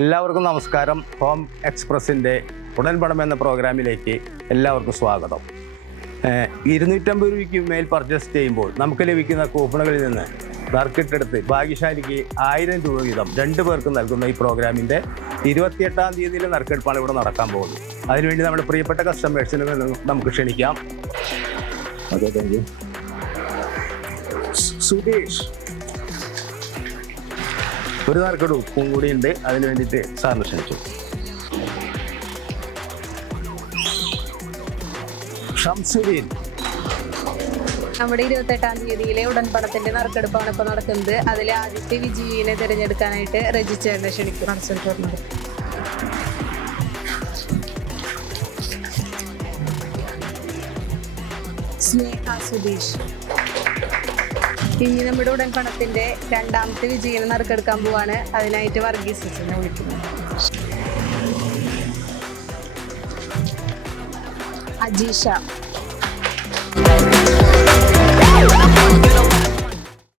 എല്ലാവർക്കും നമസ്കാരം. ഹോം എക്സ്പ്രസിന്റെ ഉടൻപടം എന്ന പ്രോഗ്രാമിലേക്ക് എല്ലാവർക്കും സ്വാഗതം. ഇരുന്നൂറ്റമ്പത് രൂപയ്ക്ക് മേൽ പർച്ചേസ് ചെയ്യുമ്പോൾ നമുക്ക് ലഭിക്കുന്ന കൂപ്പണുകളിൽ നിന്ന് നറുക്കിട്ടെടുത്ത് ഭാഗ്യശാലിക്ക് ആയിരം രൂപ വീതം രണ്ട് പേർക്ക് നൽകുന്ന ഈ പ്രോഗ്രാമിന്റെ ഇരുപത്തിയെട്ടാം തീയതിയിലെ നറുക്കെടുപ്പാണ് ഇവിടെ നടക്കാൻ പോകുന്നത്. അതിനുവേണ്ടി നമ്മുടെ പ്രിയപ്പെട്ട കസ്റ്റമേഴ്സിനെ നമുക്ക് ക്ഷണിക്കാം. സുധീഷ് ഒരു നാർക്കോട് ഉപ്പും കൂടി ഉണ്ട്. അതിന് വേണ്ടിയിട്ട് സാറിന് ക്ഷണിച്ചു. നമ്മുടെ ഇരുപത്തെട്ടാം തീയതിയിലെ ഉടൻപടത്തിന്റെ നറുക്കെടുപ്പാണ് ഇപ്പൊ നടക്കുന്നത്. അതിലെ ആദ്യത്തെ വിജയിനെ തിരഞ്ഞെടുക്കാനായിട്ട് രജിസ്റ്ററിനെ ക്ഷണിക്കും. പറഞ്ഞത്. സ്നേഹ സുധീഷ്. ഇനി നമ്മുടെ ഉടൻ പണത്തിന്റെ രണ്ടാമത്തെ വിജയം നറുക്കെടുക്കാൻ പോവാണ്. അതിനായിട്ട് വർഗീസ് വിളിക്കുന്നു. അജീഷ.